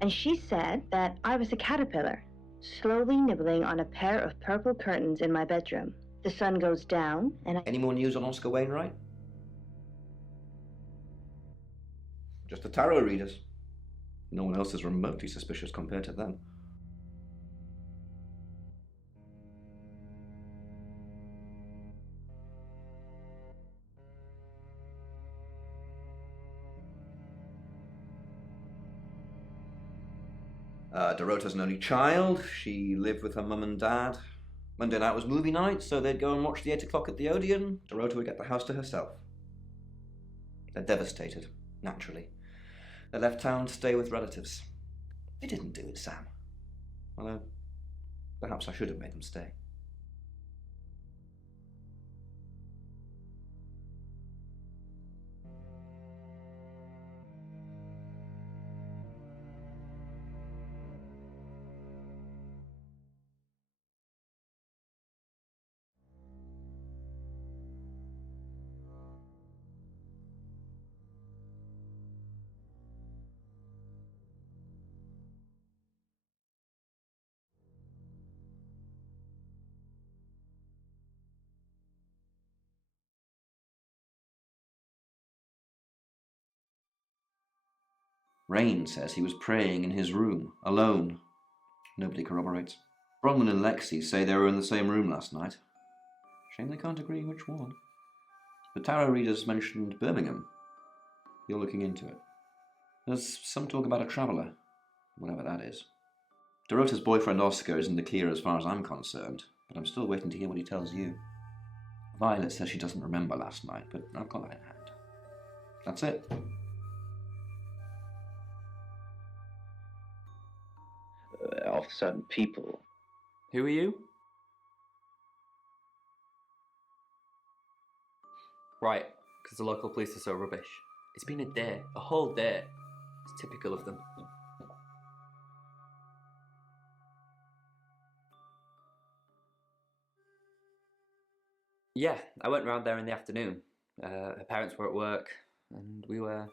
And she said that I was a caterpillar, slowly nibbling on a pair of purple curtains in my bedroom. The sun goes down, and Any more news on Oscar Wainwright? Just the tarot readers. No one else is remotely suspicious compared to them. Dorota's an only child. She lived with her mum and dad. Monday night was movie night, so they'd go and watch the 8 o'clock at the Odeon. Dorota would get the house to herself. They're devastated, naturally. They left town to stay with relatives. They didn't do it, Sam. Although, perhaps I should have made them stay. Rain says he was praying in his room, alone. Nobody corroborates. Bronwyn and Lexi say they were in the same room last night. Shame they can't agree which one. The tarot readers mentioned Birmingham. You're looking into it. There's some talk about a traveller, whatever that is. Dorota's boyfriend Oscar is in the clear as far as I'm concerned, but I'm still waiting to hear what he tells you. Violet says she doesn't remember last night, but I've got that in hand. That's it. Of certain people. Who are you? Right, because the local police are so rubbish. It's been a day, a whole day. It's typical of them. Yeah, I went round there in the afternoon. Her parents were at work, and we were,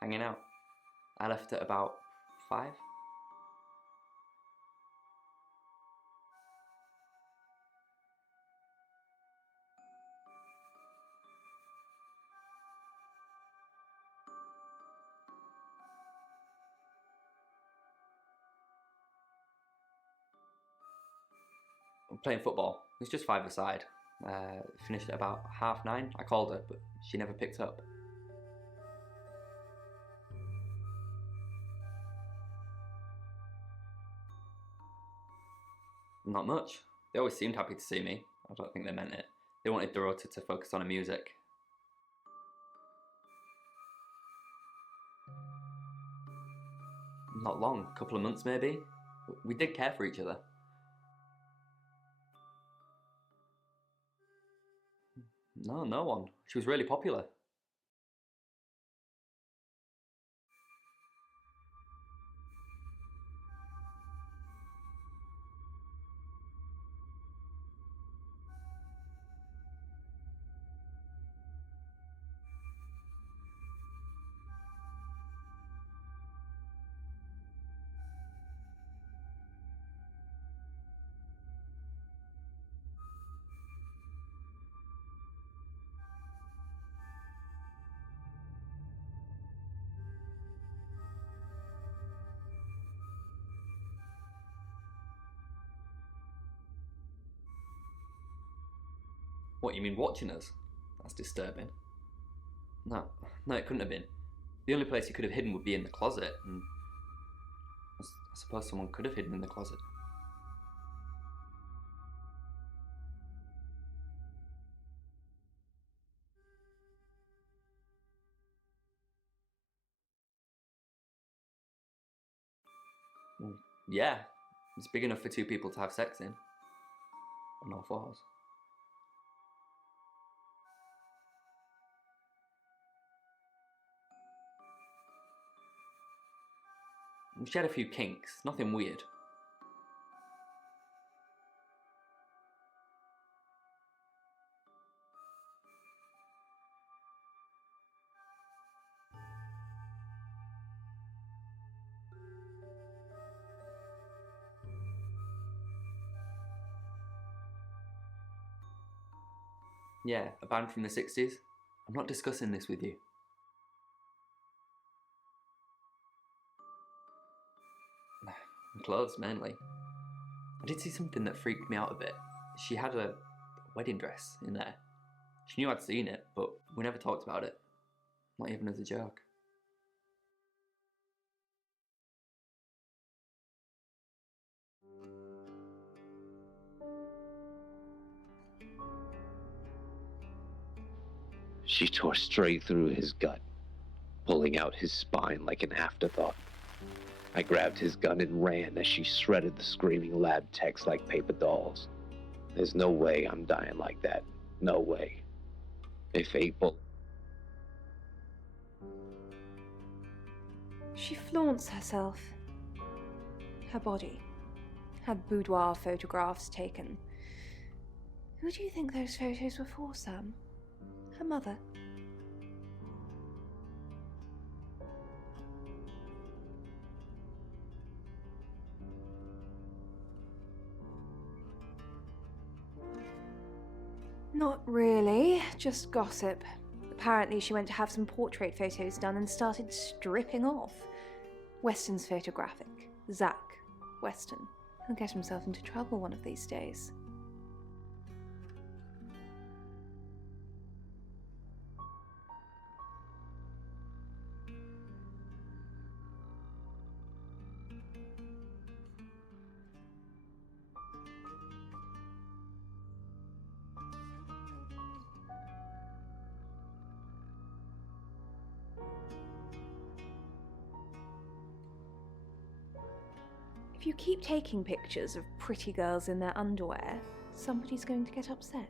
hanging out. I left at about 5. I'm playing football. It's just 5-a-side. Finished at about 9:30. I called her, but she never picked up. Not much. They always seemed happy to see me. I don't think they meant it. They wanted Dorota to focus on her music. Not long, a couple of months maybe. We did care for each other. No one. She was really popular. What, you mean watching us? That's disturbing. No, it couldn't have been. The only place he could have hidden would be in the closet, and I suppose someone could have hidden in the closet. Yeah, it's big enough for 2 people to have sex in. On all 4s. She had a few kinks, nothing weird. Yeah, a band from the 60s. I'm not discussing this with you. Clothes, mainly. I did see something that freaked me out a bit. She had a wedding dress in there. She knew I'd seen it, but we never talked about it. Not even as a joke. She tore straight through his gut, pulling out his spine like an afterthought. I grabbed his gun and ran as she shredded the screaming lab techs like paper dolls. There's no way I'm dying like that. No way. If April... She flaunts herself. Her body. Had boudoir photographs taken. Who do you think those photos were for, Sam? Her mother? Not really, just gossip. Apparently she went to have some portrait photos done and started stripping off. Weston's photographic. Zach Weston. He'll get himself into trouble one of these days. If you keep taking pictures of pretty girls in their underwear, somebody's going to get upset.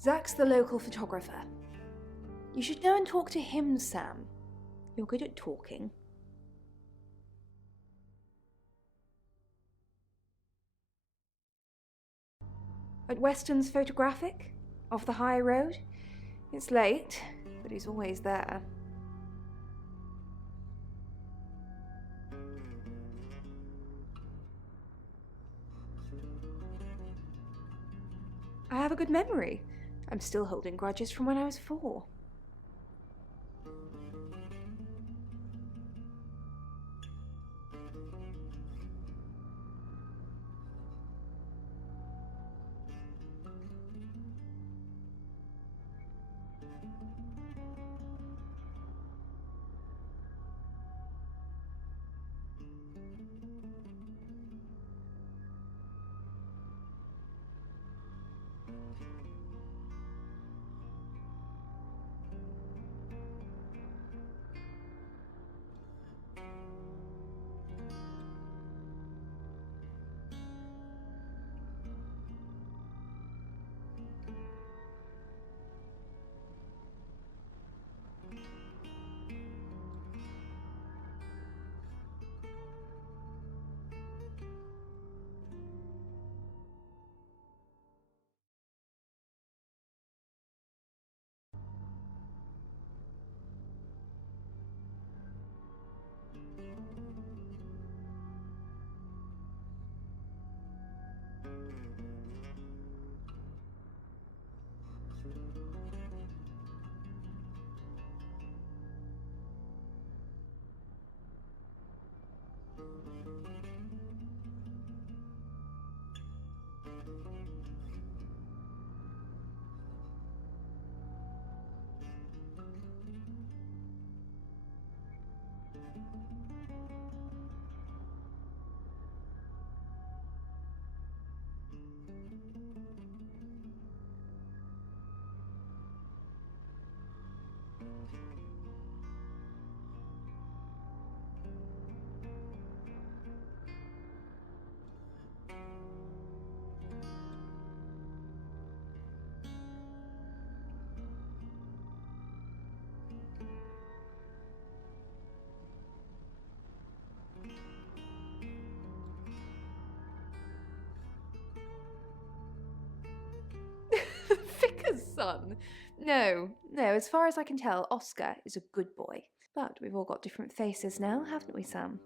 Zach's the local photographer. You should go and talk to him, Sam. You're good at talking. At Weston's photographic? Off the high road? It's late, but he's always there. I have a good memory. I'm still holding grudges from when I was 4. Vicar's son? No, as far as I can tell, Oscar is a good boy. But we've all got different faces now, haven't we, Sam?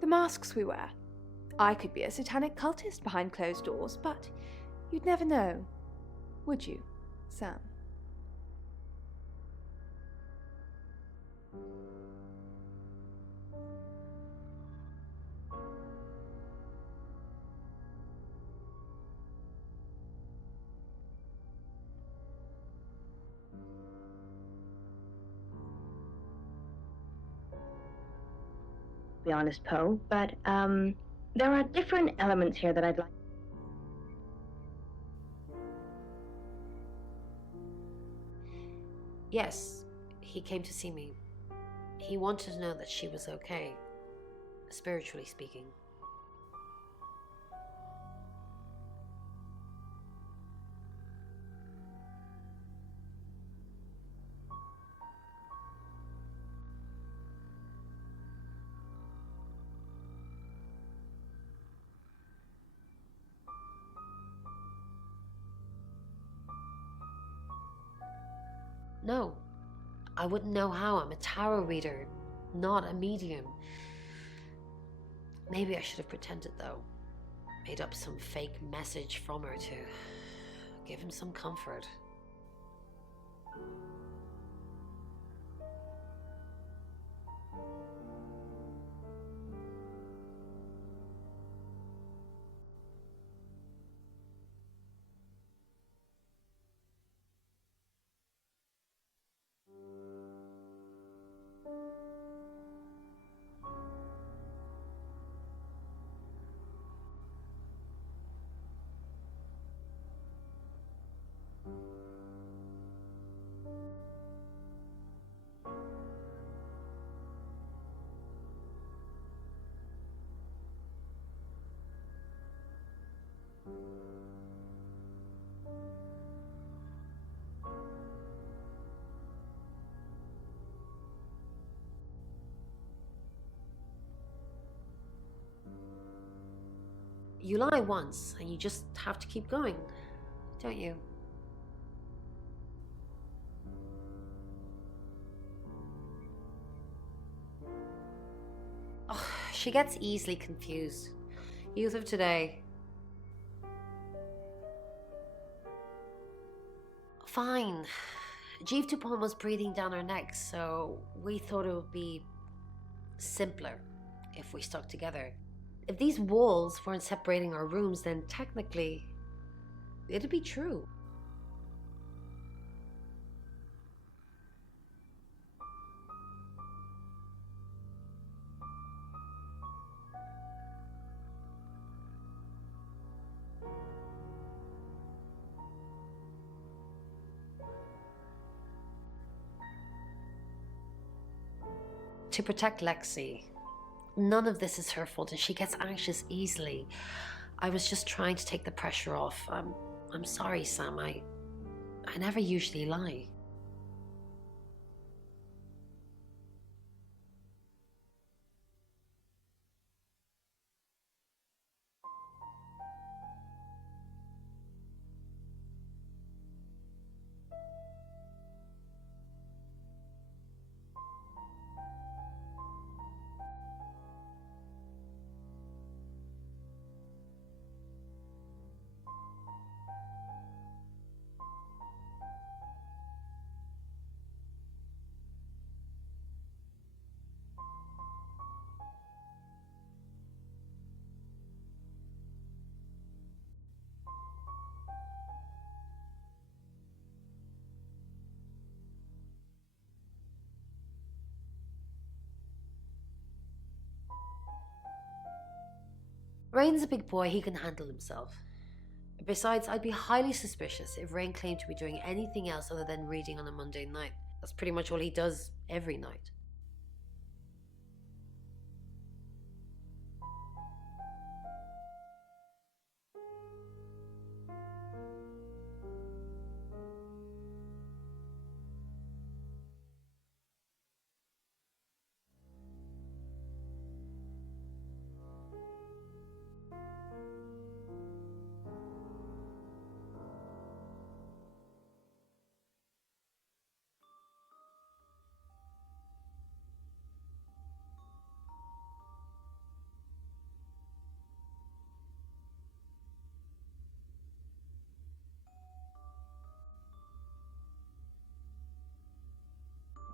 The masks we wear. I could be a satanic cultist behind closed doors, but you'd never know, would you, Sam? Be honest, Poe, but there are different elements here that I'd like. Yes, he came to see me. He wanted to know that she was okay, spiritually speaking. No, I wouldn't know how. I'm a tarot reader, not a medium. Maybe I should have pretended, though. Made up some fake message from her to give him some comfort. You lie once, and you just have to keep going, don't you? Oh, she gets easily confused. Youth of today. Fine. Jeeve Dupont was breathing down her neck, so we thought it would be simpler if we stuck together. If these walls weren't separating our rooms, then technically, it'd be true. To protect Lexi. None of this is her fault, and she gets anxious easily. I was just trying to take the pressure off. I'm sorry, Sam. I never usually lie. Rain's a big boy, he can handle himself. Besides, I'd be highly suspicious if Rain claimed to be doing anything else other than reading on a Monday night. That's pretty much all he does every night.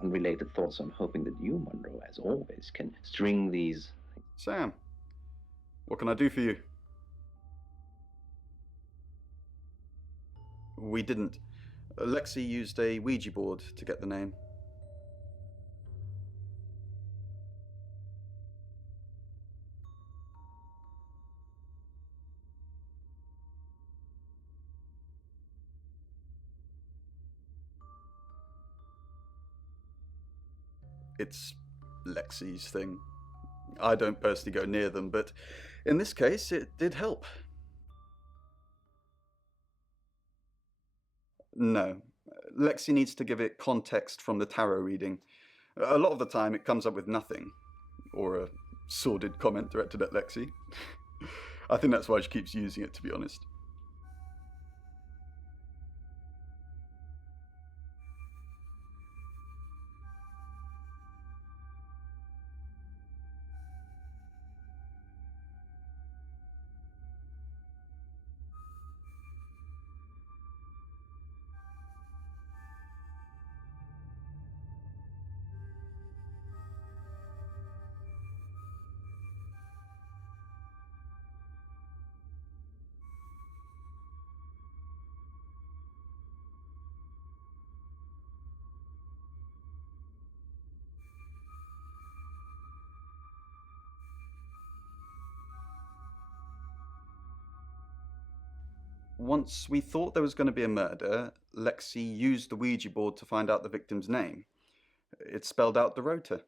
unrelated thoughts. I'm hoping that you, Monroe, as always, can string these. Sam, what can I do for you? We didn't. Lexi used a Ouija board to get the name. It's Lexi's thing. I don't personally go near them, but in this case, it did help. No. Lexi needs to give it context from the tarot reading. A lot of the time, it comes up with nothing. Or a sordid comment directed at Lexi. I think that's why she keeps using it, to be honest. Once we thought there was going to be a murder, Lexi used the Ouija board to find out the victim's name. It spelled out the rota.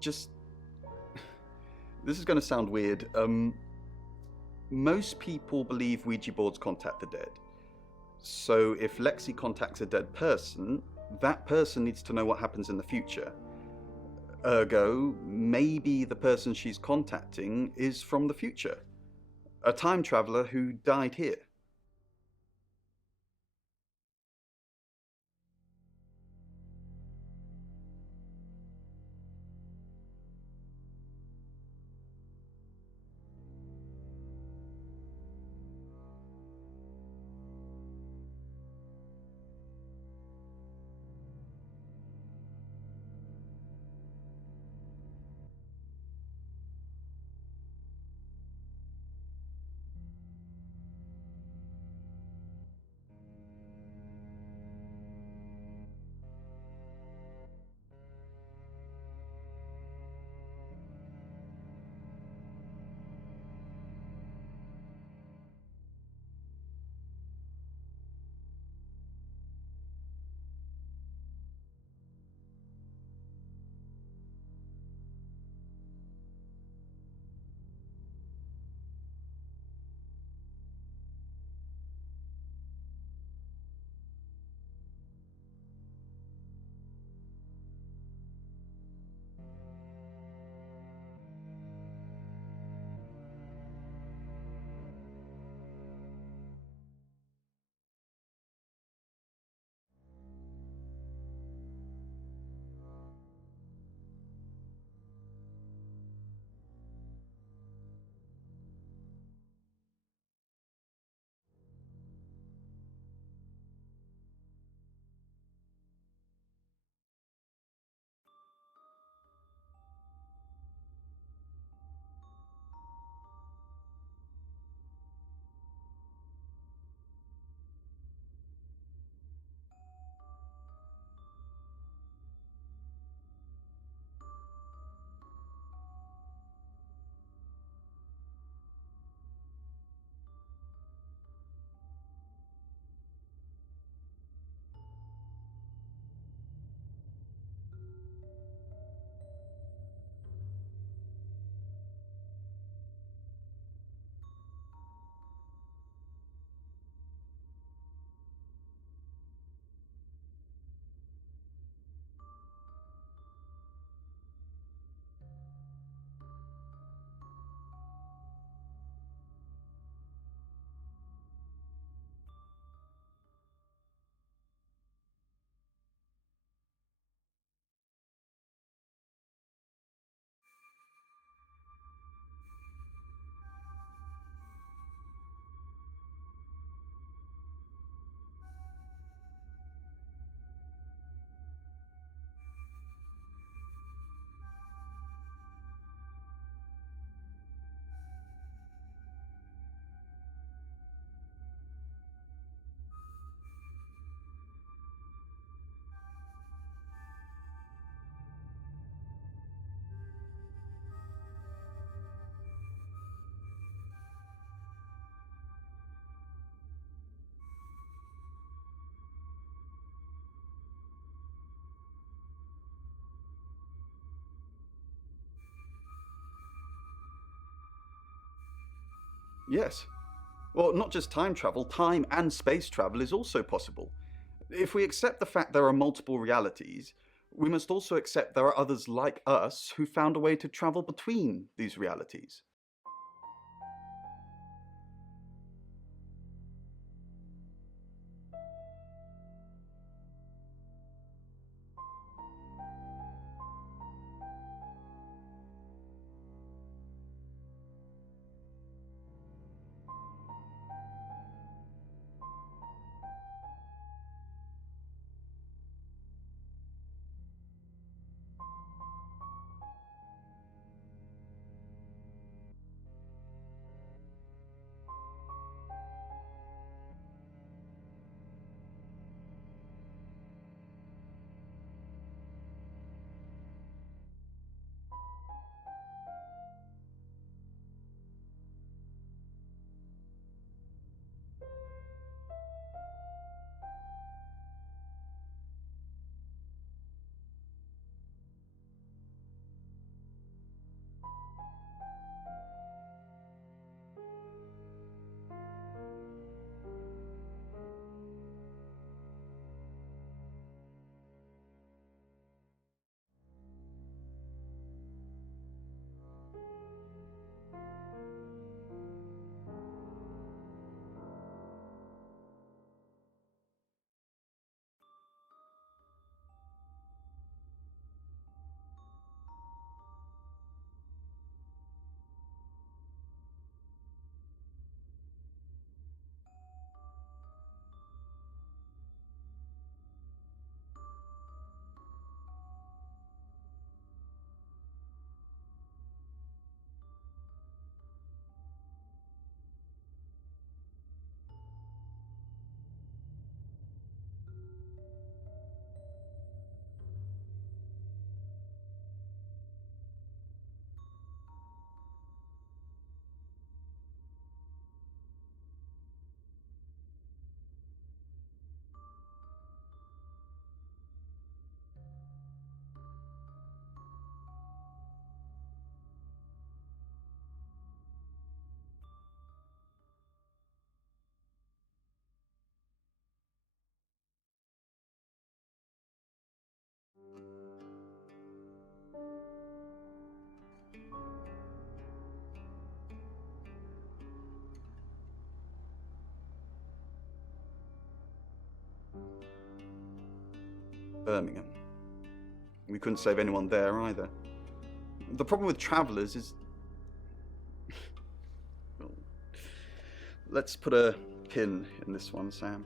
Just... This is going to sound weird. Most people believe Ouija boards contact the dead. So if Lexi contacts a dead person, that person needs to know what happens in the future. Ergo, maybe the person she's contacting is from the future. A time traveler who died here. Yes. Well, not just time travel, time and space travel is also possible. If we accept the fact there are multiple realities, we must also accept there are others like us who found a way to travel between these realities. Birmingham. We couldn't save anyone there either. The problem with travellers is... Well, let's put a pin in this one, Sam.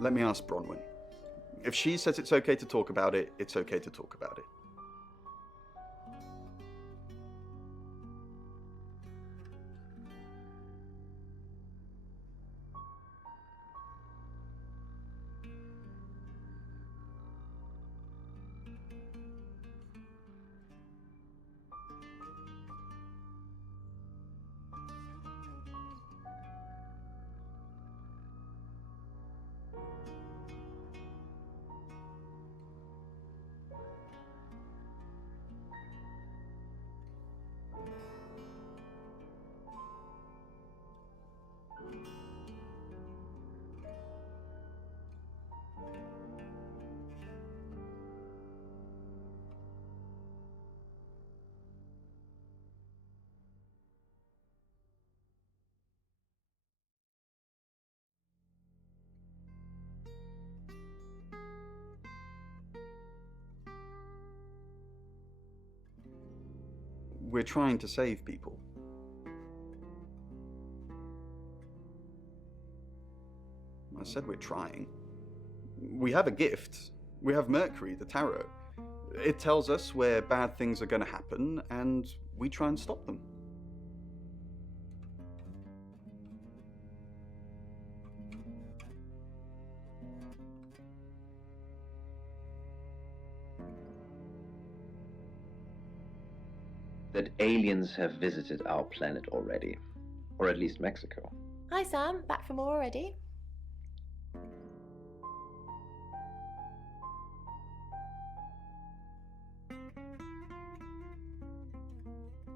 let me ask Bronwyn. If she says it's okay to talk about it, it's okay to talk about it. We're trying to save people. I said we're trying. We have a gift. We have Mercury, the tarot. It tells us where bad things are going to happen, and we try and stop them. That aliens have visited our planet already. Or at least Mexico. Hi Sam, back from more already?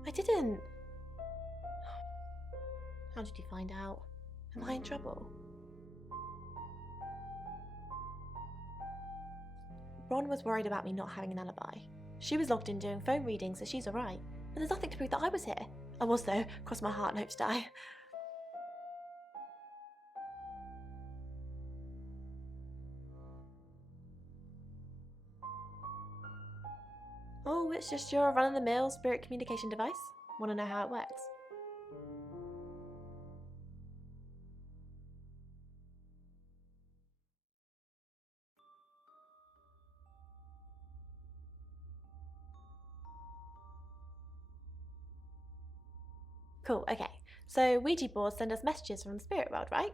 I didn't. How did you find out? Am I in trouble? Ron was worried about me not having an alibi. She was logged in doing phone readings, so she's alright. But there's nothing to prove that I was here. I was though, cross my heart and hope to die. Oh, it's just your run-of-the-mill spirit communication device. Want to know how it works? Cool, okay. So Ouija boards send us messages from the spirit world, right?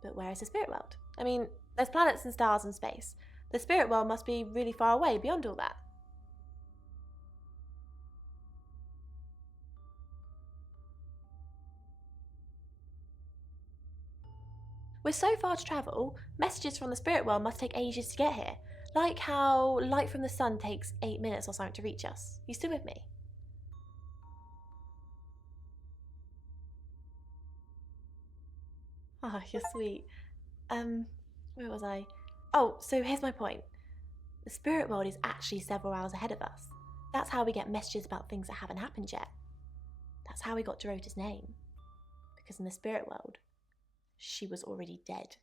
But where is the spirit world? I mean, there's planets and stars and space. The spirit world must be really far away beyond all that. With so far to travel, messages from the spirit world must take ages to get here. Like how light from the sun takes 8 minutes or something to reach us. You still with me? Oh, you're sweet. Where was I? Oh, so here's my point. The spirit world is actually several hours ahead of us. That's how we get messages about things that haven't happened yet. That's how we got Dorota's name. Because in the spirit world, she was already dead.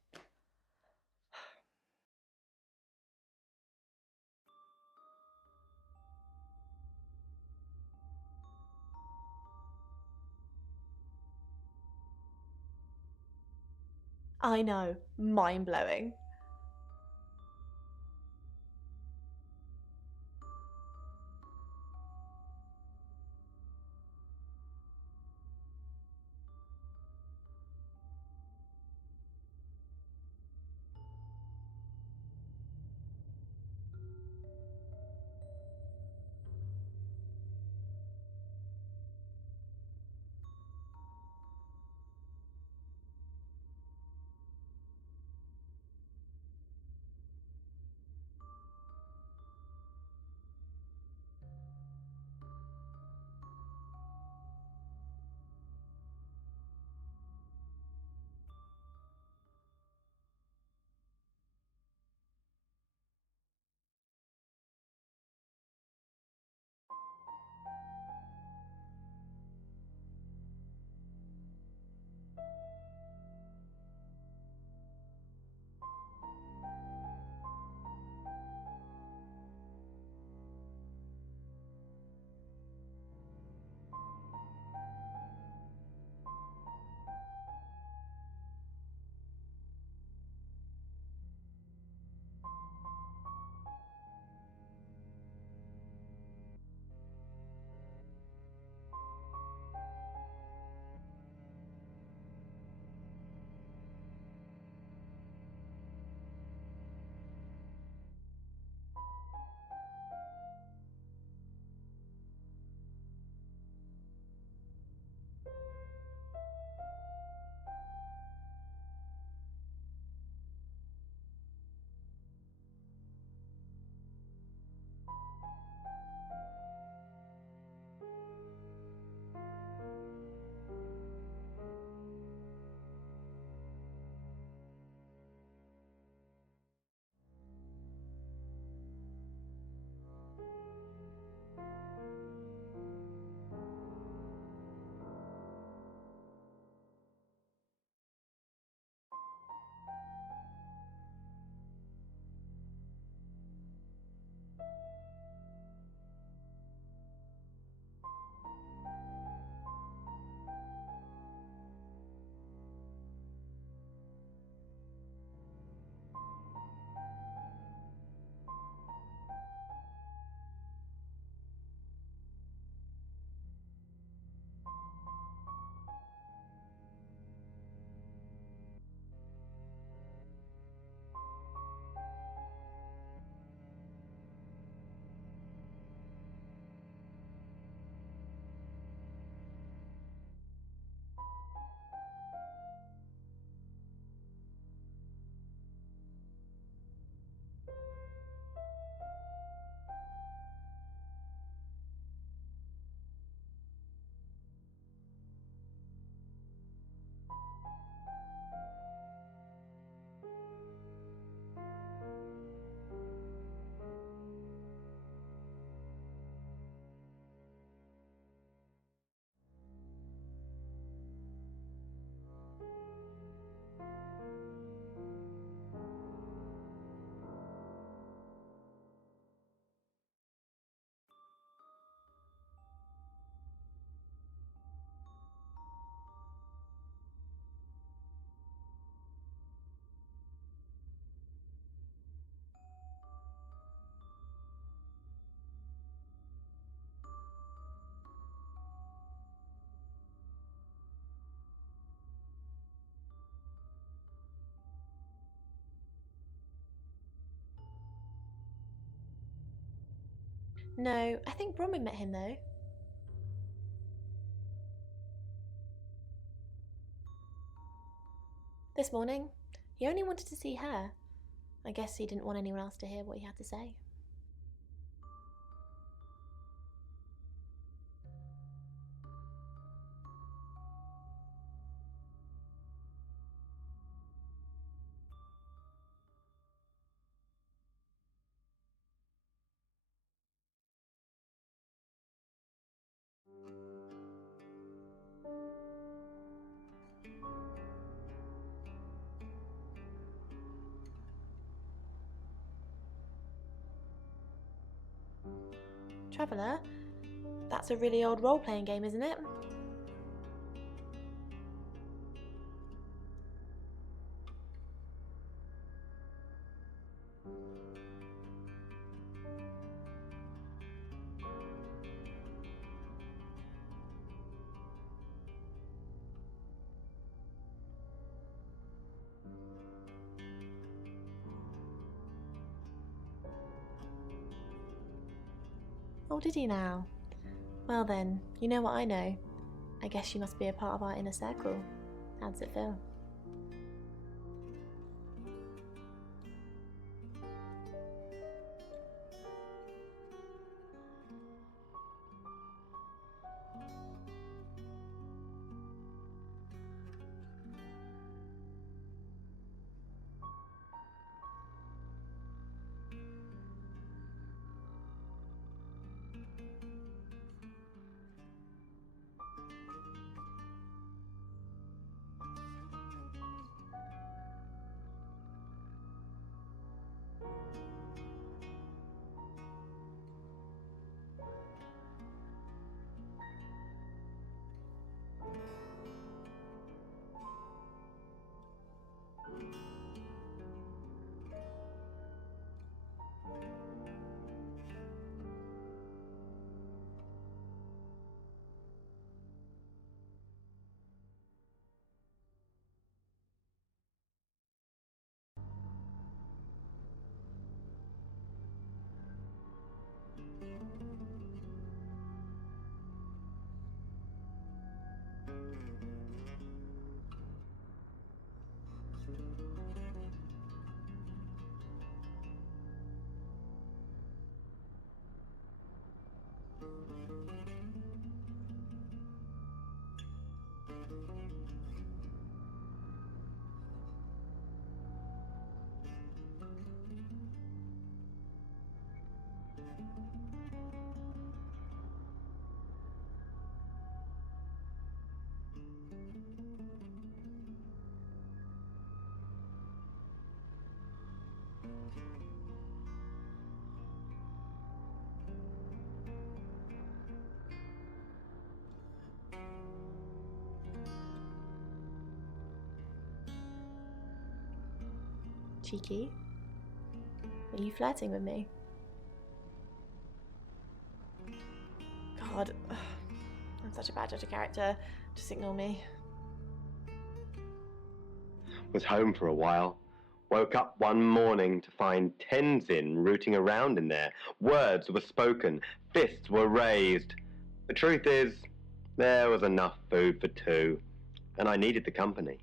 I know, mind-blowing. No, I think Bronwyn met him though. This morning. He only wanted to see her. I guess he didn't want anyone else to hear what he had to say. Traveller? That's a really old role-playing game, isn't it? Oh, did he now? Well then, you know what I know. I guess you must be a part of our inner circle. How does it feel? Cheeky? Are you flirting with me? God, I'm such a bad judge of character. Just ignore me. Was home for a while. Woke up one morning to find Tenzin rooting around in there. Words were spoken, fists were raised. The truth is, there was enough food for two, and I needed the company.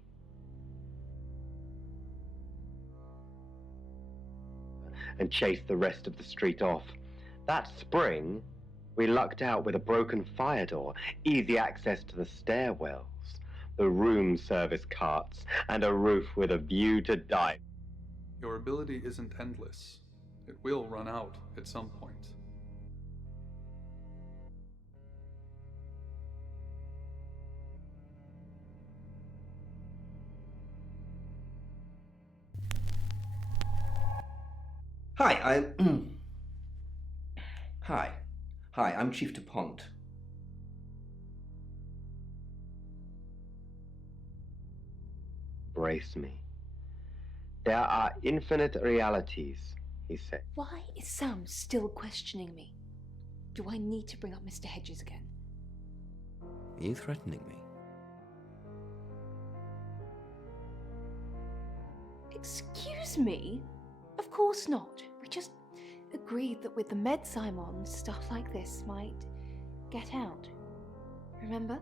And chased the rest of the street off. That spring, we lucked out with a broken fire door, easy access to the stairwells, the room service carts, and a roof with a view to dive. Your ability isn't endless. It will run out at some point. Hi, I'm Chief DuPont. Brace me. There are infinite realities, he said. Why is Sam still questioning me? Do I need to bring up Mr. Hedges again? Are you threatening me? Excuse me? Of course not. We just agreed that with the meds I'm on, stuff like this might get out. Remember?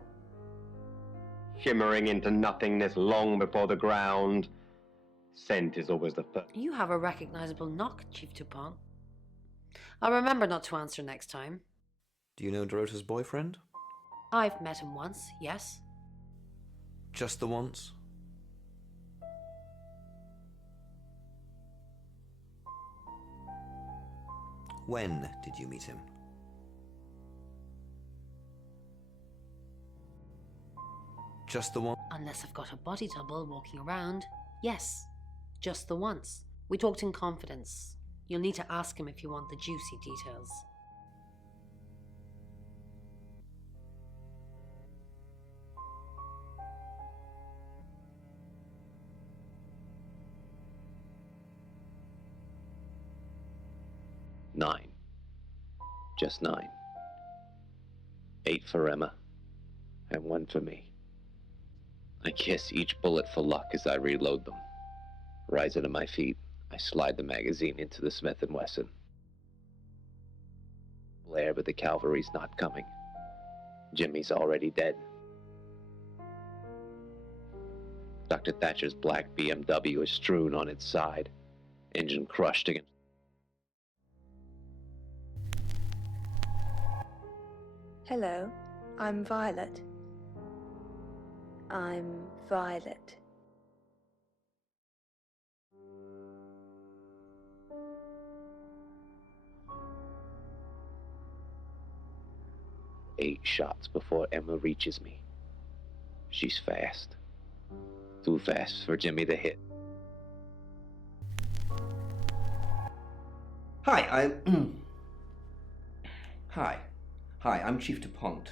Shimmering into nothingness long before the ground. Scent is always the first. You have a recognizable knock, Chief Dupont. I'll remember not to answer next time. Do you know Dorota's boyfriend? I've met him once, yes. Just the once? When did you meet him? Just the one? Unless I've got a body double walking around. Yes, just the once. We talked in confidence. You'll need to ask him if you want the juicy details. Nine. Just 9. 8 for Emma, and 1 for me. I kiss each bullet for luck as I reload them. Rising to my feet, I slide the magazine into the Smith & Wesson. Blair, but the cavalry's not coming. Jimmy's already dead. Dr. Thatcher's black BMW is strewn on its side, engine crushed against. Hello, I'm Violet. I'm Violet. Eight shots before Emma reaches me. She's fast. Too fast for Jimmy to hit. Hi, Hi, I'm Chief DuPont.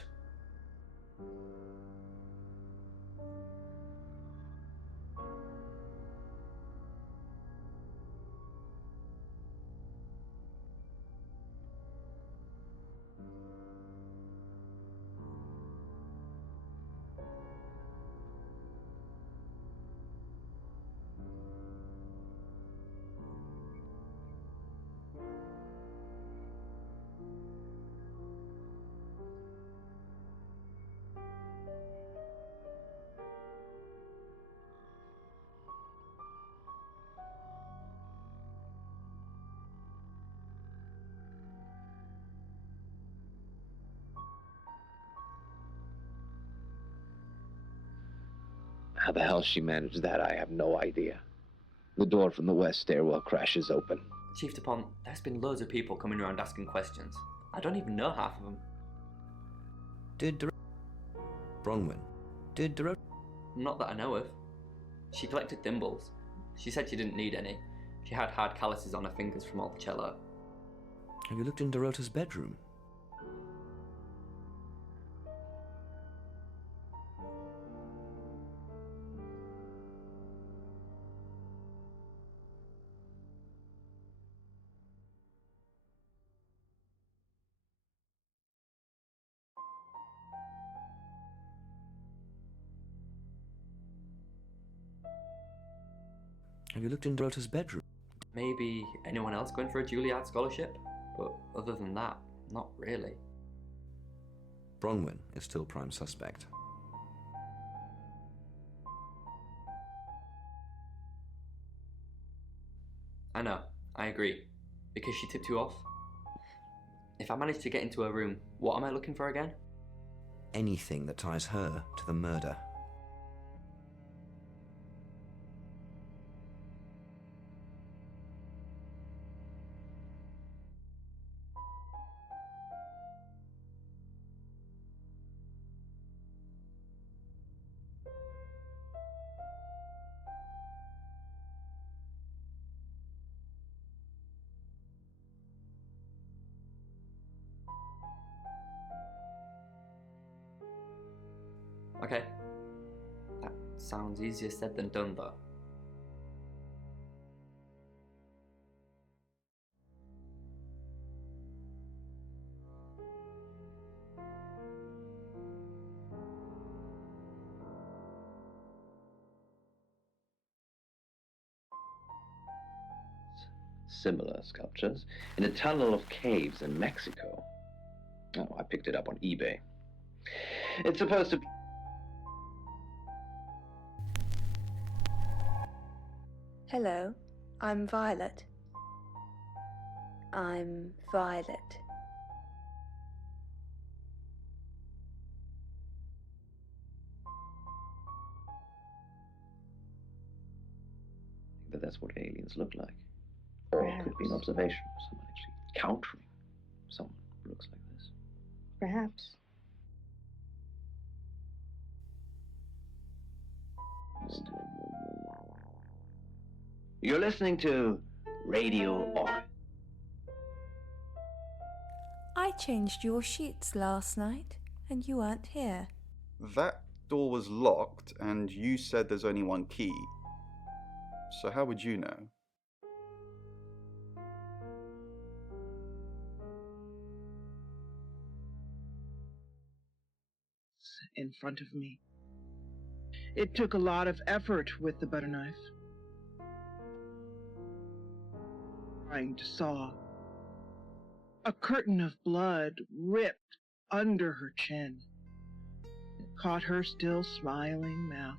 How the hell she managed that, I have no idea. The door from the west stairwell crashes open. Chief DuPont, there's been loads of people coming around asking questions. I don't even know half of them. Bronwyn, did Dorota... Not that I know of. She collected thimbles. She said she didn't need any. She had hard calluses on her fingers from all the cello. Have you looked in Dorota's bedroom? Have you looked in Dorota's bedroom? Maybe anyone else going for a Juilliard scholarship? But other than that, not really. Bronwyn is still prime suspect. I know, I agree. Because she tipped you off. If I manage to get into her room, what am I looking for again? Anything that ties her to the murder. Okay. That sounds easier said than done, though. similar sculptures in a tunnel of caves in Mexico. Oh, I picked it up on eBay. It's supposed to be... Hello, I'm Violet. I'm Violet. that that's what aliens look like. Or it could be an observation of someone actually encountering someone who looks like this. Perhaps. You're listening to Radio Orchid. I changed your sheets last night, and you weren't here. That door was locked, and you said there's only one key. So how would you know? In front of me. It took a lot of effort with the butter knife. Trying to saw. A curtain of blood ripped under her chin. It caught her still smiling mouth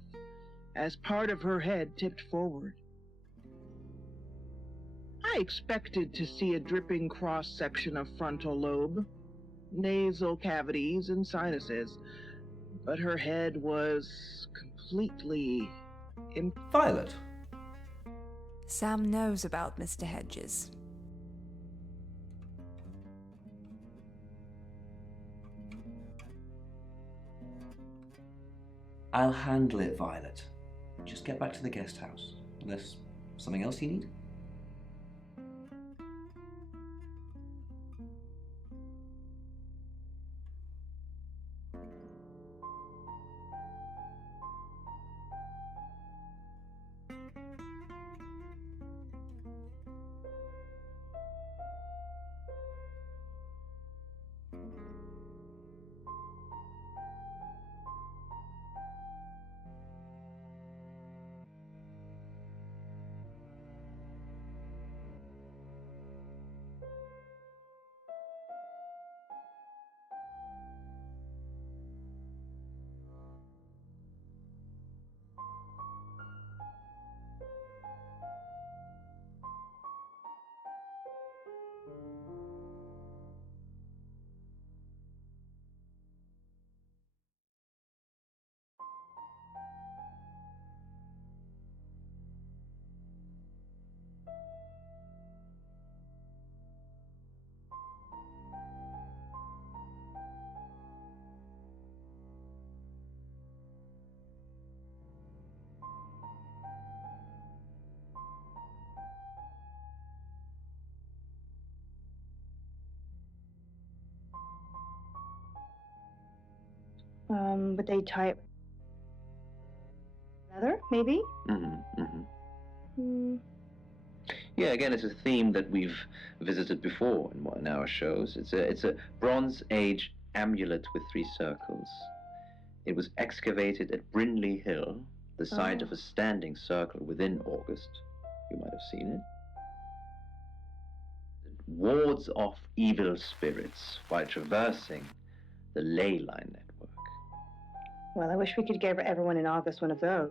as part of her head tipped forward. I expected to see a dripping cross-section of frontal lobe, nasal cavities, and sinuses, but her head was completely Violet. Sam knows about Mr. Hedges. I'll handle it, Violet. Just get back to the guest house. Unless something else you need? But they tie it together, maybe? Yeah, again, it's a theme that we've visited before in our shows. It's a Bronze Age amulet with 3 circles. It was excavated at Brindley Hill, the site of a standing circle within August. You might have seen it. It wards off evil spirits while traversing the ley line network. Well, I wish we could give everyone in August one of those.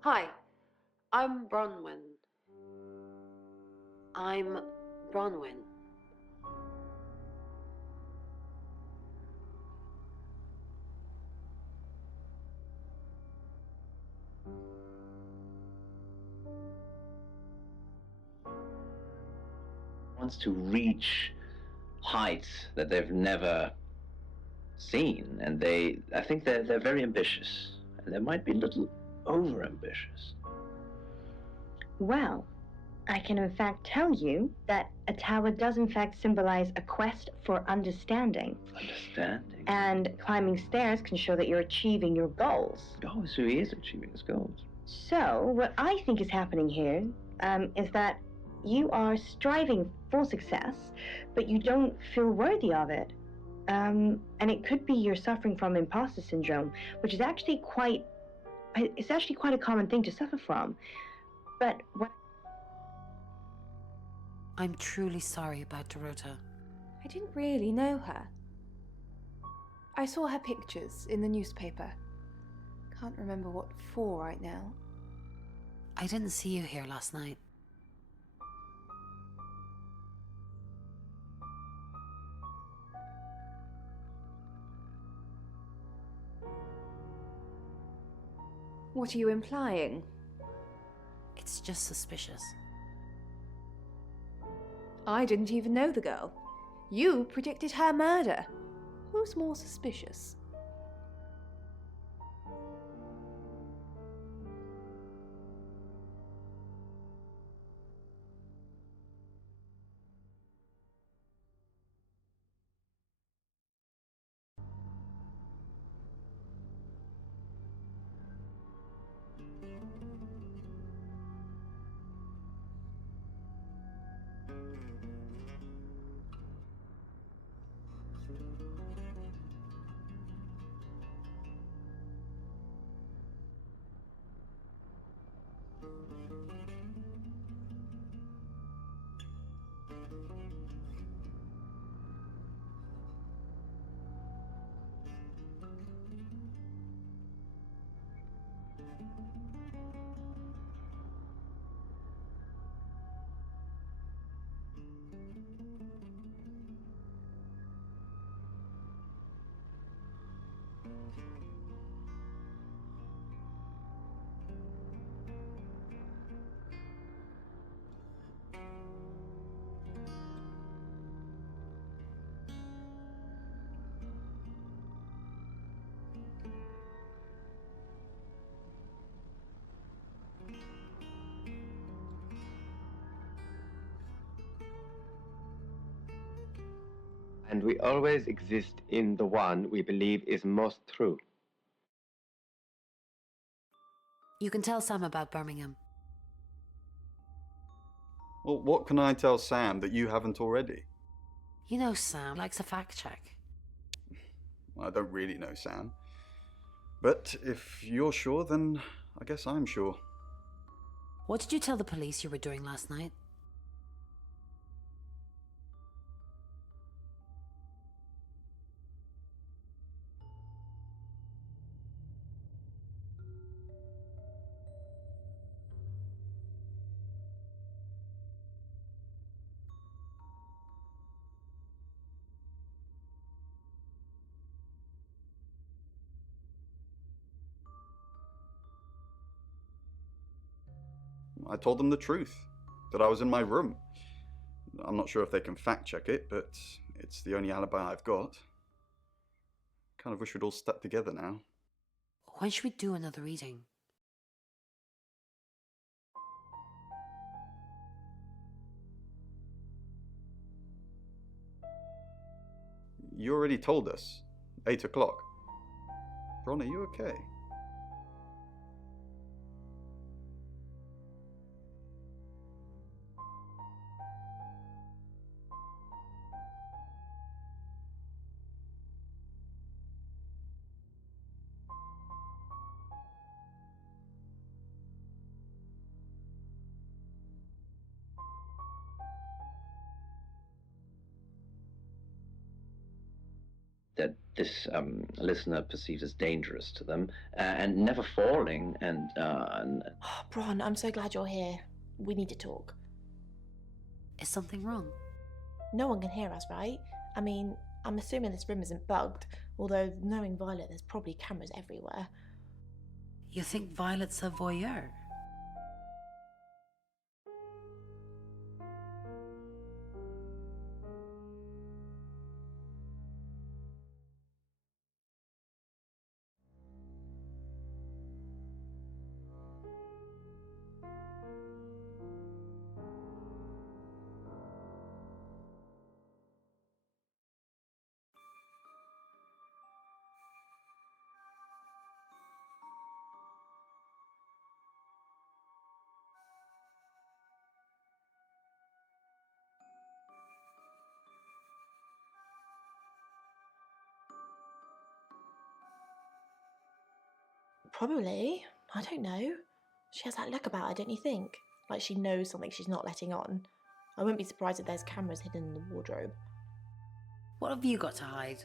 Hi, I'm Bronwyn. I'm Bronwyn. Wants to reach heights that they've never seen, and I think they're very ambitious, and they might be a little over-ambitious. Well, I can in fact tell you that a tower does in fact symbolize a quest for understanding. Understanding? And climbing stairs can show that you're achieving your goals. Oh, so he is achieving his goals. So, what I think is happening here is that you are striving for success, but you don't feel worthy of it. And it could be you're suffering from imposter syndrome, which is actually quite a common thing to suffer from. But what I'm truly sorry about Dorota. I didn't really know her. I saw her pictures in the newspaper. Can't remember what for right now. I didn't see you here last night. What are you implying? It's just suspicious. I didn't even know the girl. You predicted her murder. Who's more suspicious? And we always exist in the one we believe is most true. You can tell Sam about Birmingham. Well, what can I tell Sam that you haven't already? You know Sam likes a fact check. I don't really know Sam. But if you're sure, then I guess I'm sure. What did you tell the police you were doing last night? I told them the truth, that I was in my room. I'm not sure if they can fact check it, but it's the only alibi I've got. Kind of wish we'd all stuck together now. When should we do another reading? You already told us. 8 o'clock. Bron, are you okay? That this listener perceives as dangerous to them, and never falling, and Oh, Bron, I'm so glad you're here. We need to talk. Is something wrong? No one can hear us, right? I mean, I'm assuming this room isn't bugged, although knowing Violet, there's probably cameras everywhere. You think Violet's a voyeur? Probably. I don't know. She has that look about her, don't you think? Like she knows something she's not letting on. I wouldn't be surprised if there's cameras hidden in the wardrobe. What have you got to hide?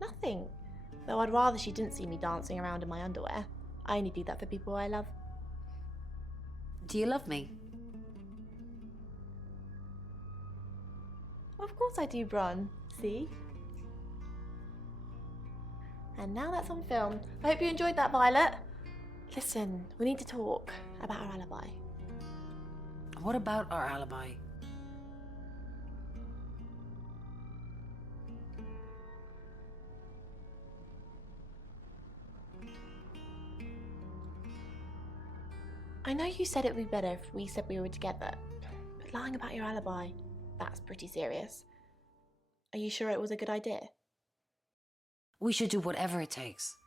Nothing. Though I'd rather she didn't see me dancing around in my underwear. I only do that for people I love. Do you love me? Of course I do, Bron. See? And now that's on film. I hope you enjoyed that, Violet. Listen, we need to talk about our alibi. What about our alibi? I know you said it would be better if we said we were together, but lying about your alibi, that's pretty serious. Are you sure it was a good idea? We should do whatever it takes.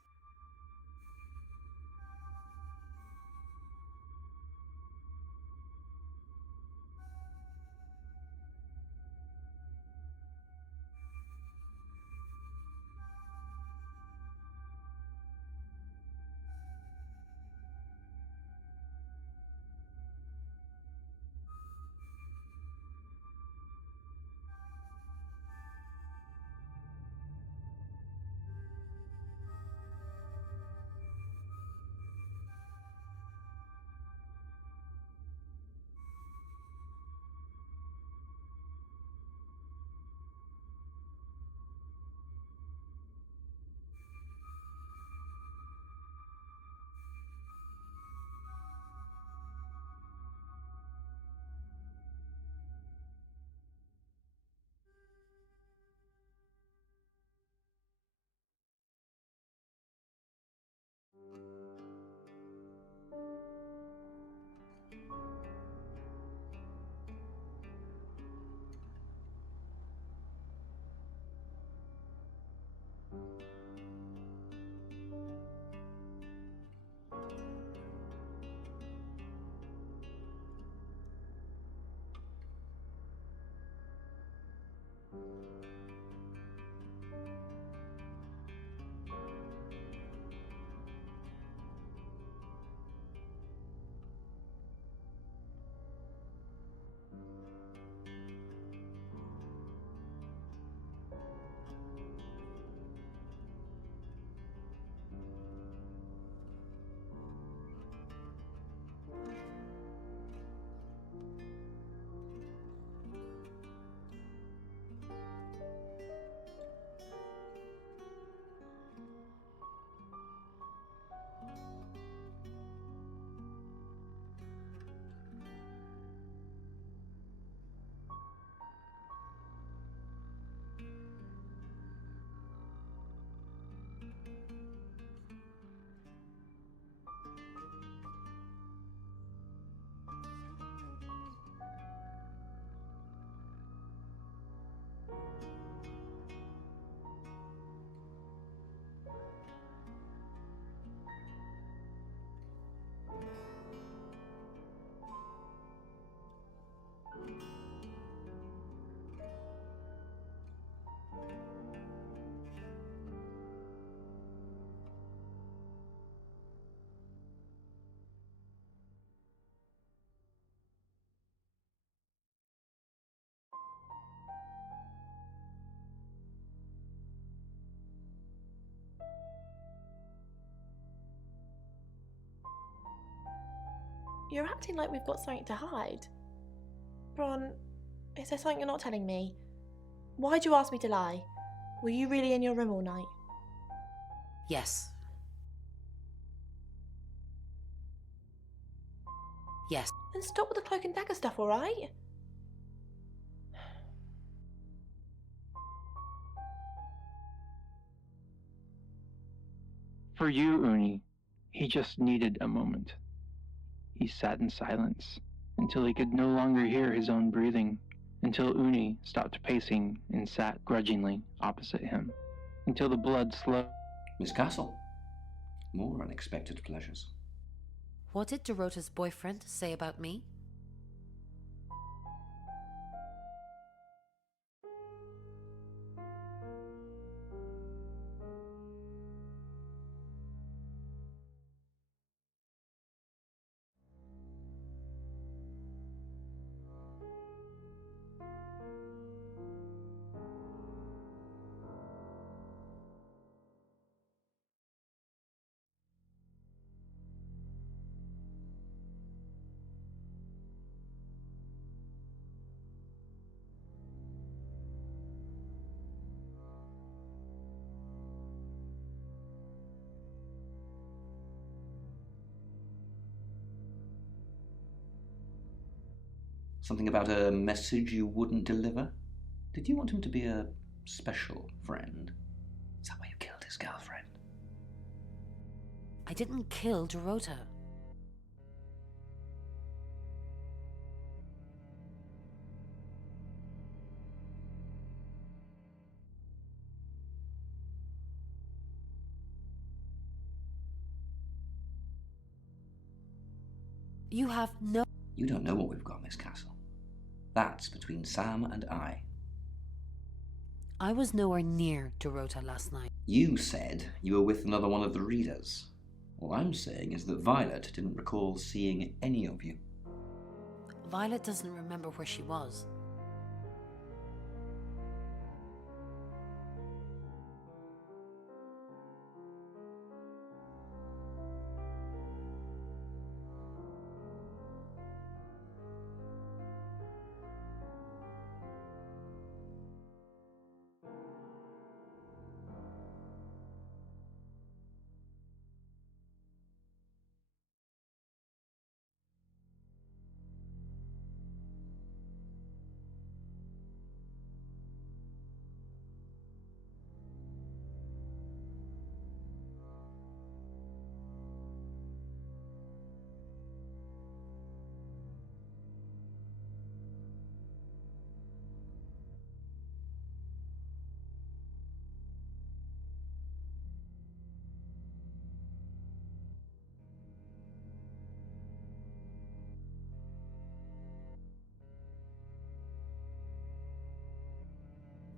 You're acting like we've got something to hide. Bron, is there something you're not telling me? Why'd you ask me to lie? Were you really in your room all night? Yes. Yes. Then stop with the cloak and dagger stuff, alright? For you, Uni, he just needed a moment. He sat in silence until he could no longer hear his own breathing, until Uni stopped pacing and sat grudgingly opposite him, until the blood slowed. Miss Castle, more unexpected pleasures. What did Dorota's boyfriend say about me? Something about a message you wouldn't deliver? Did you want him to be a special friend? Is that why you killed his girlfriend? I didn't kill Dorota. You have no... You don't know what we've got, Miss Castle. That's between Sam and I. I was nowhere near Dorota last night. You said you were with another one of the readers. All I'm saying is that Violet didn't recall seeing any of you. Violet doesn't remember where she was.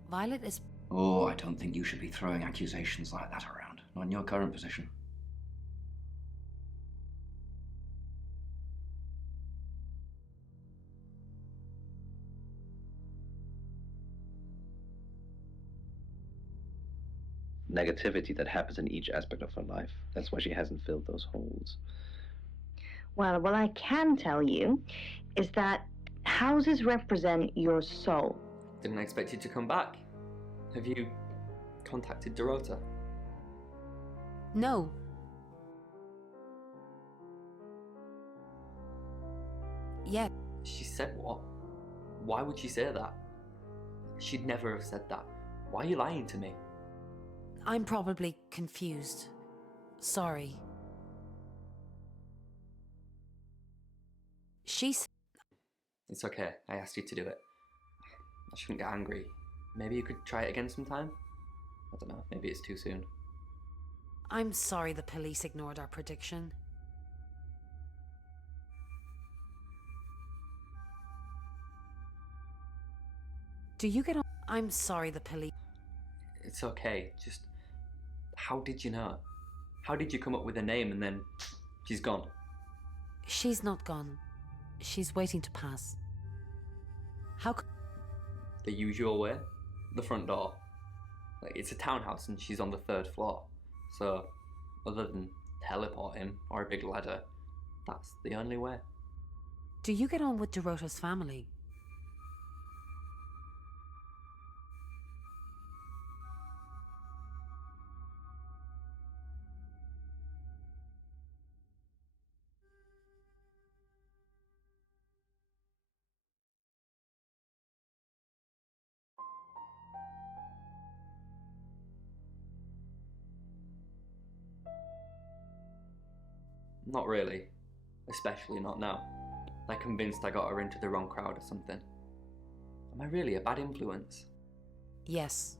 Violet is... Oh, I don't think you should be throwing accusations like that around. Not in your current position. Negativity that happens in each aspect of her life. That's why she hasn't filled those holes. Well, what I can tell you is that houses represent your soul. Didn't expect you to come back. Have you contacted Dorota? No. Yeah. She said what? Why would she say that? She'd never have said that. Why are you lying to me? I'm probably confused. Sorry. She's... It's okay. I asked you to do it. I shouldn't get angry. Maybe you could try it again sometime? I don't know. Maybe it's too soon. I'm sorry the police ignored our prediction. Do you get on? I'm sorry the police... It's okay. Just... How did you know? How did you come up with a name and then... she's gone? She's not gone. She's waiting to pass. How c... The usual way? The front door. Like, it's a townhouse and she's on the 3rd floor. So, other than teleporting or a big ladder, that's the only way. Do you get on with Dorota's family? Not really. Especially not now. I'm convinced I got her into the wrong crowd or something. Am I really a bad influence? Yes.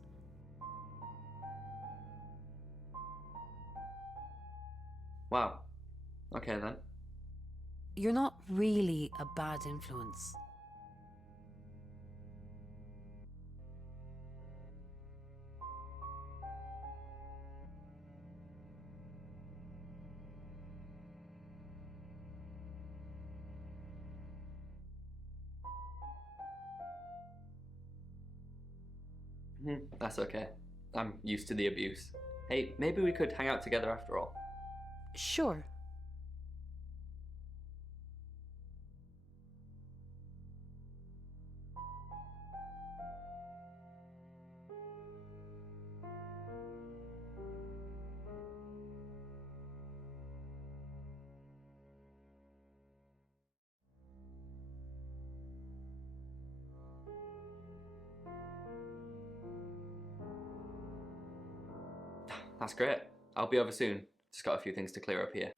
Wow. Okay then. You're not really a bad influence. That's okay. I'm used to the abuse. Hey, maybe we could hang out together after all. Sure. That's great. I'll be over soon. Just got a few things to clear up here.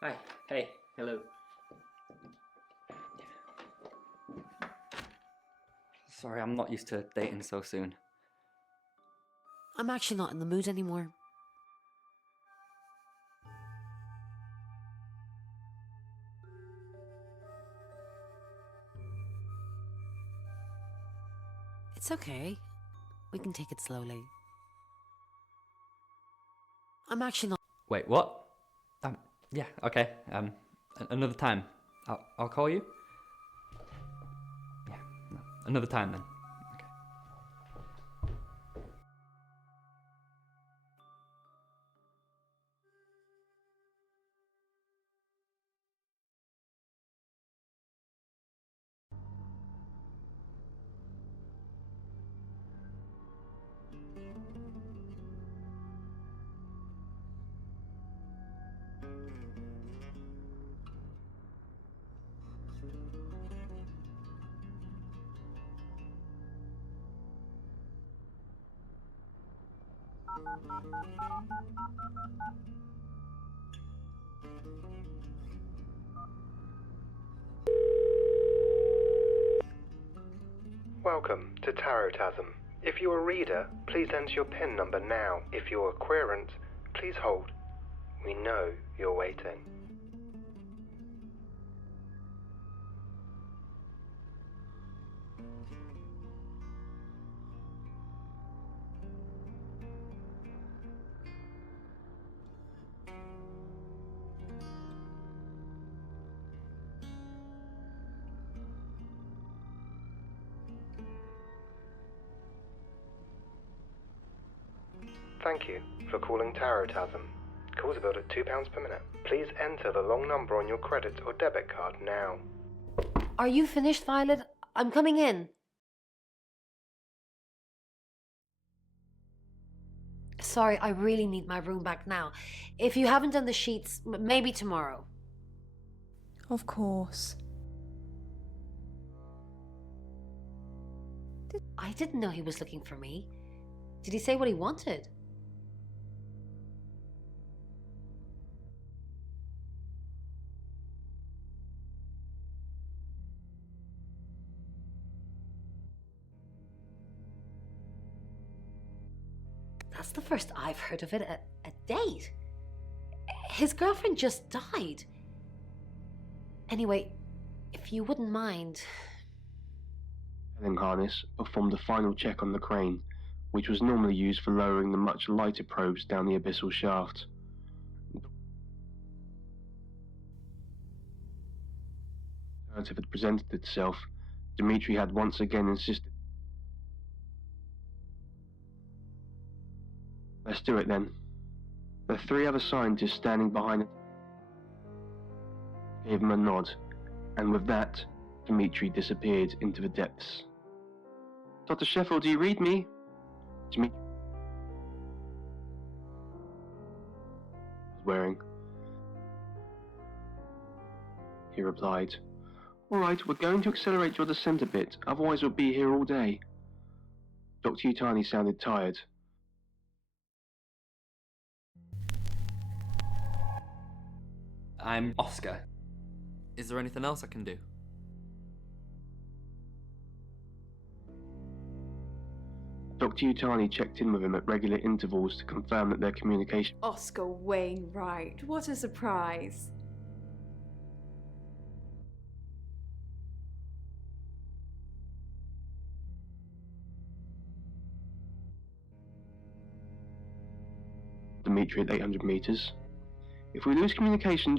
Hi. Hey. Hello. Sorry, I'm not used to dating so soon. I'm actually not in the mood anymore. It's okay. We can take it slowly. I'm actually not. Wait, what? Yeah, okay. Another time. I'll call you. Yeah, no, another time then. Okay. Welcome to Tarottasm. If you're a reader, please enter your PIN number now. If you're a querent, please hold. We know you're waiting. Thank you for calling Tarottasm. Calls are billed at £2 per minute. Please enter the long number on your credit or debit card now. Are you finished, Violet? I'm coming in. Sorry, I really need my room back now. If you haven't done the sheets, maybe tomorrow. Of course. I didn't know he was looking for me. Did he say what he wanted? That's the first I've heard of it. A date? His girlfriend just died. Anyway, if you wouldn't mind... Helen Harness performed a final check on the crane, which was normally used for lowering the much lighter probes down the abyssal shaft. The alternative had presented itself, Dmitri had once again insisted. Let's do it then. The three other scientists standing behind it gave him a nod, and with that, Dmitri disappeared into the depths. Dr. Sheffield, do you read me? Dmitri was wearing. He replied, "All right, we're going to accelerate your descent a bit, otherwise we'll be here all day." Dr. Utani sounded tired. I'm Oscar. Is there anything else I can do? Dr. Utani checked in with him at regular intervals to confirm that their communication. Oscar Wainwright, what a surprise. Dmitri at 800 meters. If we lose communication,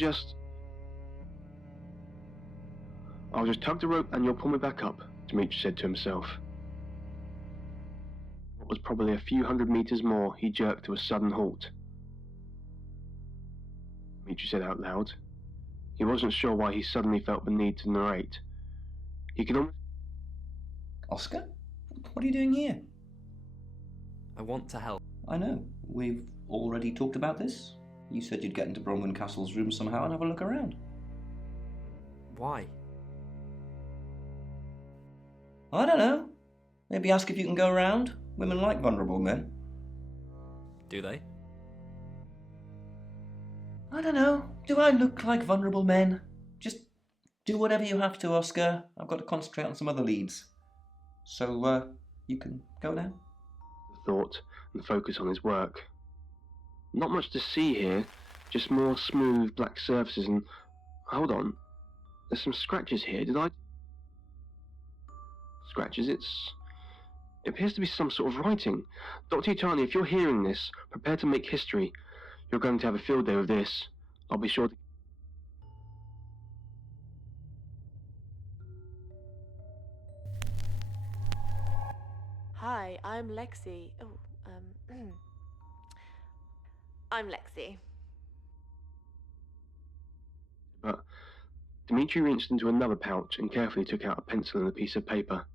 I'll just tug the rope and you'll pull me back up, Dmitri said to himself. What was probably a few hundred meters more, he jerked to a sudden halt. Dmitri said out loud. He wasn't sure why he suddenly felt the need to narrate. He could almost... Oscar? What are you doing here? I want to help. I know. We've already talked about this. You said you'd get into Bronwyn Castle's room somehow and have a look around. Why? I don't know. Maybe ask if you can go around. Women like vulnerable men. Do they? I don't know. Do I look like vulnerable men? Just do whatever you have to, Oscar. I've got to concentrate on some other leads. So, you can go now? Thought and focus on his work. Not much to see here, just more smooth black surfaces and... Hold on. There's some scratches here. Did I... Scratches? It appears to be some sort of writing. Dr. Utani, if you're hearing this, prepare to make history. You're going to have a field day with this. I'll be sure to... Hi, I'm Lexi. I'm Lexi. But Dmitri reached into another pouch and carefully took out a pencil and a piece of paper.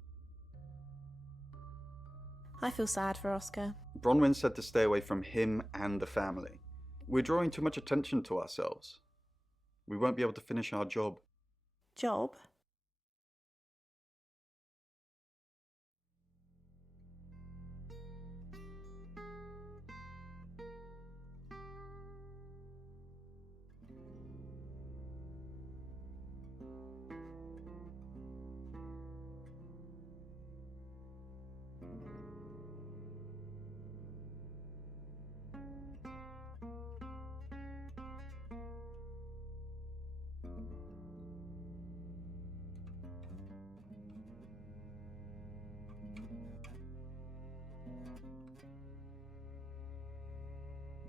I feel sad for Oscar. Bronwyn said to stay away from him and the family. We're drawing too much attention to ourselves. We won't be able to finish our job. Job?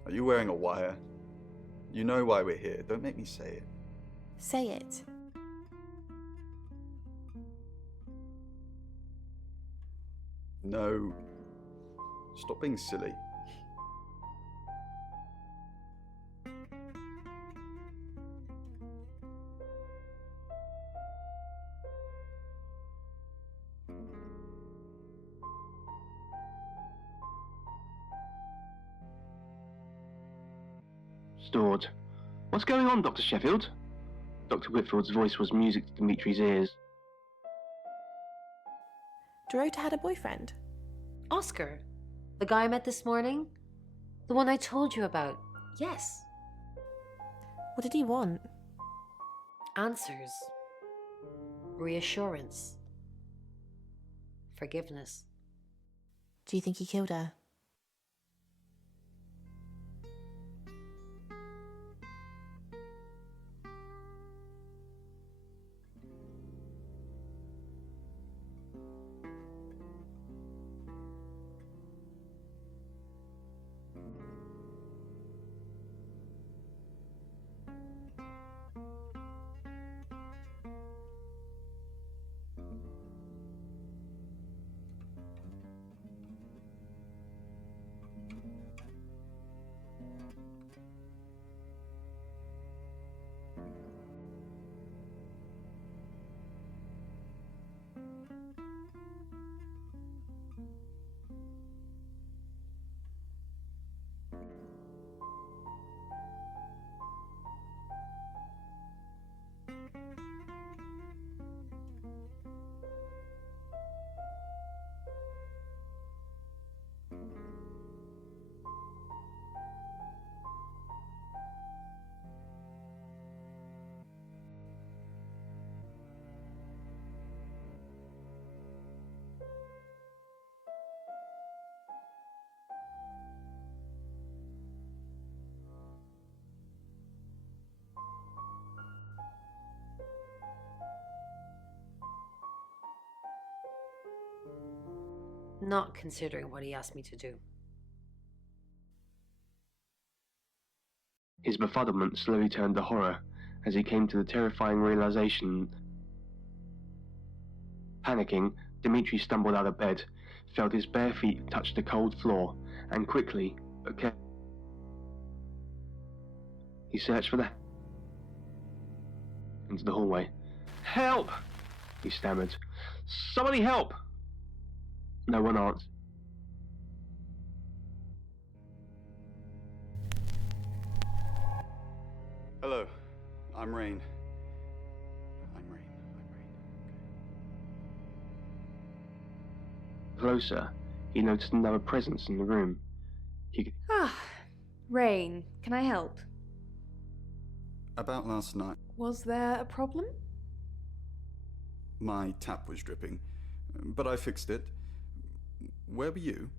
Are you wearing a wire? You know why we're here. Don't make me say it. Say it. No. Stop being silly. Stored. What's going on, Dr. Sheffield? Dr. Whitfield's voice was music to Dimitri's ears. Dorota had a boyfriend. Oscar, the guy I met this morning? The one I told you about. Yes. What did he want? Answers. Reassurance. Forgiveness. Do you think he killed her? not considering what he asked me to do. His befuddlement slowly turned to horror as he came to the terrifying realization. Panicking, Dimitri stumbled out of bed, felt his bare feet touch the cold floor, and quickly, but carefully, he searched for into the hallway. "Help!" he stammered. "Somebody help!" No one answered. Hello, I'm Rain. Closer, he noticed another presence in the room. Ah, Rain, can I help? About last night, Was there a problem? my tap was dripping, but I fixed it. Where were you?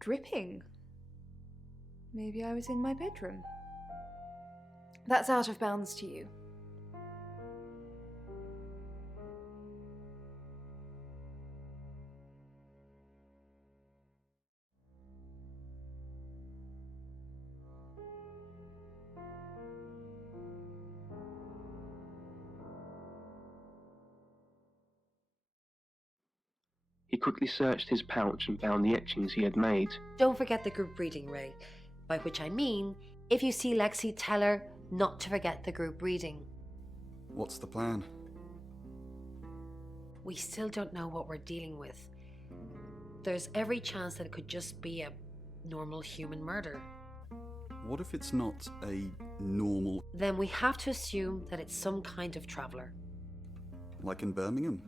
Dripping? Maybe I was in my bedroom. That's out of bounds to you. He quickly searched his pouch and found the etchings he had made. Don't forget the group reading, Ray. By which I mean, if you see Lexi, tell her not to forget the group reading. What's the plan? We still don't know what we're dealing with. There's every chance that it could just be a normal human murder. What if it's not a normal... Then we have to assume that it's some kind of traveller. Like in Birmingham?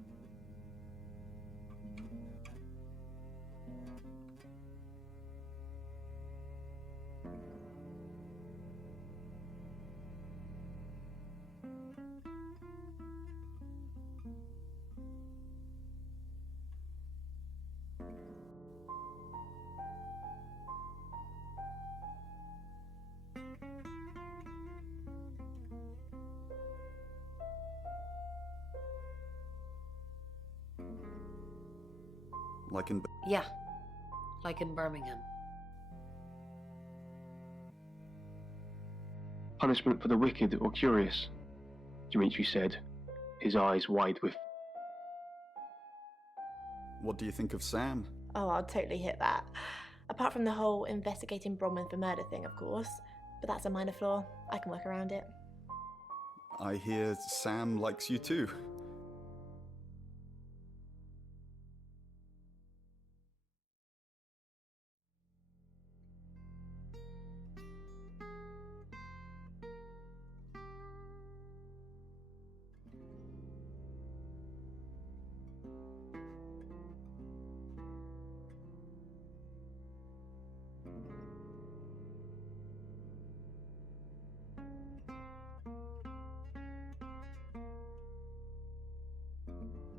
Like in... Yeah, like in Birmingham. Punishment for the wicked or curious, Dimitri said, his eyes wide with... What do you think of Sam? Oh, I'll totally hit that. Apart from the whole investigating Bronwyn for murder thing, of course. But that's a minor flaw. I can work around it. I hear Sam likes you too.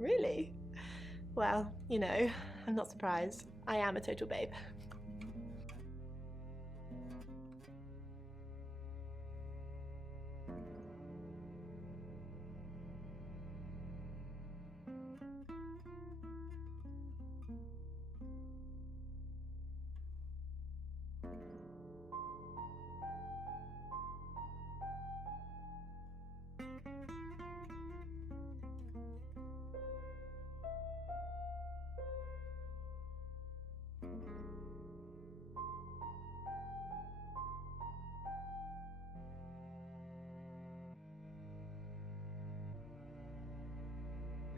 Really? Well, you know, I'm not surprised. I am a total babe.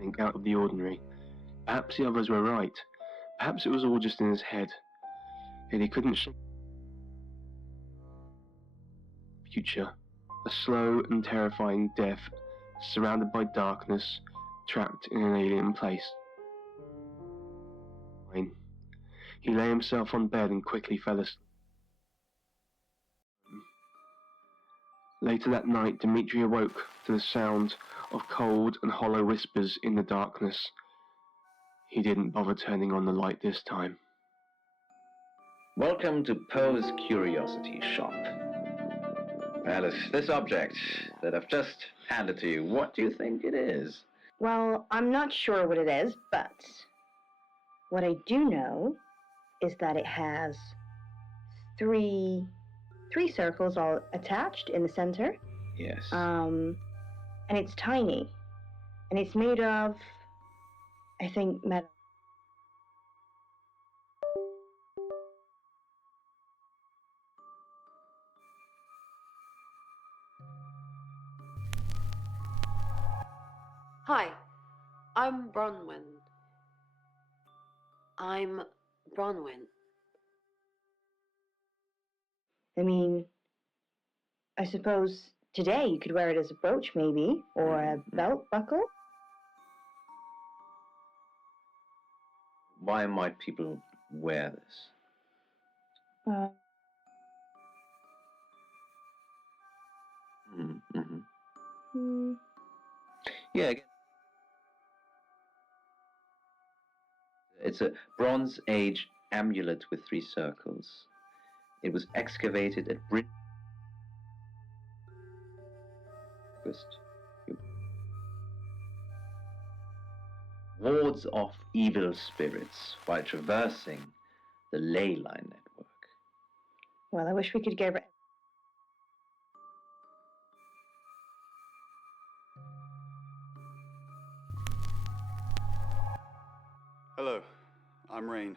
Think out of the ordinary. Perhaps the others were right. Perhaps it was all just in his head. Yet he couldn't shake the future. A slow and terrifying death, surrounded by darkness, trapped in an alien place. He lay himself on bed and quickly fell asleep. Later that night, Dmitri awoke to the sound of cold and hollow whispers in the darkness. He didn't bother turning on the light this time. Welcome to Poe's Curiosity Shop. Alice, this object that I've just handed to you, what do you think it is? Well, I'm not sure what it is, but what I do know is that it has three circles all attached in the center. Yes. And it's tiny. And it's made of, I think, metal. Hi, I'm Bronwyn. I mean, I suppose today you could wear it as a brooch, maybe, or a belt buckle. Why might people wear this? Yeah, again. It's a Bronze Age amulet with 3 circles. It was excavated at wards off evil spirits while traversing the ley line network. Well, I wish we could get rid. Hello, I'm Rain.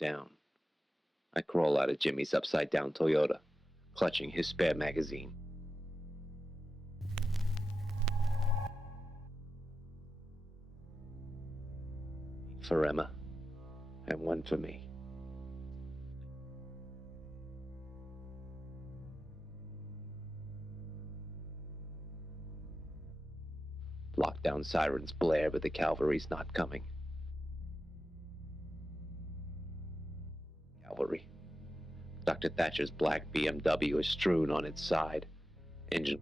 Down. I crawl out of Jimmy's upside-down Toyota, clutching his spare magazine. For Emma, and one for me. Lockdown sirens blare, but the cavalry's not coming. Cavalry. Dr. Thatcher's black BMW is strewn on its side. Engine.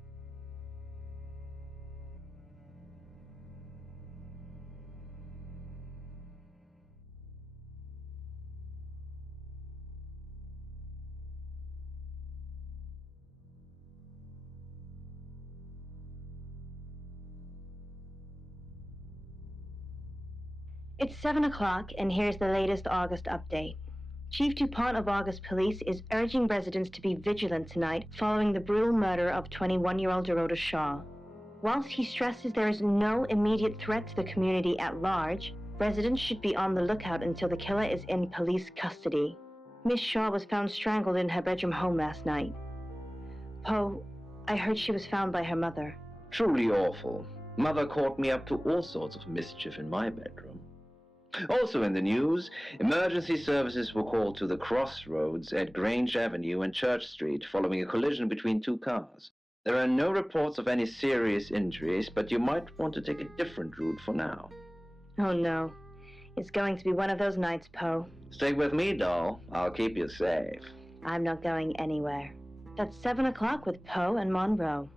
It's 7 o'clock, and here's the latest August update. Chief DuPont of August Police is urging residents to be vigilant tonight following the brutal murder of 21-year-old Dorota Shaw. Whilst he stresses there is no immediate threat to the community at large, residents should be on the lookout until the killer is in police custody. Miss Shaw was found strangled in her bedroom home last night. Poe, I heard she was found by her mother. Truly awful. Mother caught me up to all sorts of mischief in my bedroom. Also in the news, emergency services were called to the crossroads at Grange Avenue and Church Street following a collision between 2 cars. There are no reports of any serious injuries, but you might want to take a different route for now. Oh no. It's going to be one of those nights, Poe. Stay with me, doll. I'll keep you safe. I'm not going anywhere. That's 7 o'clock with Poe and Monroe.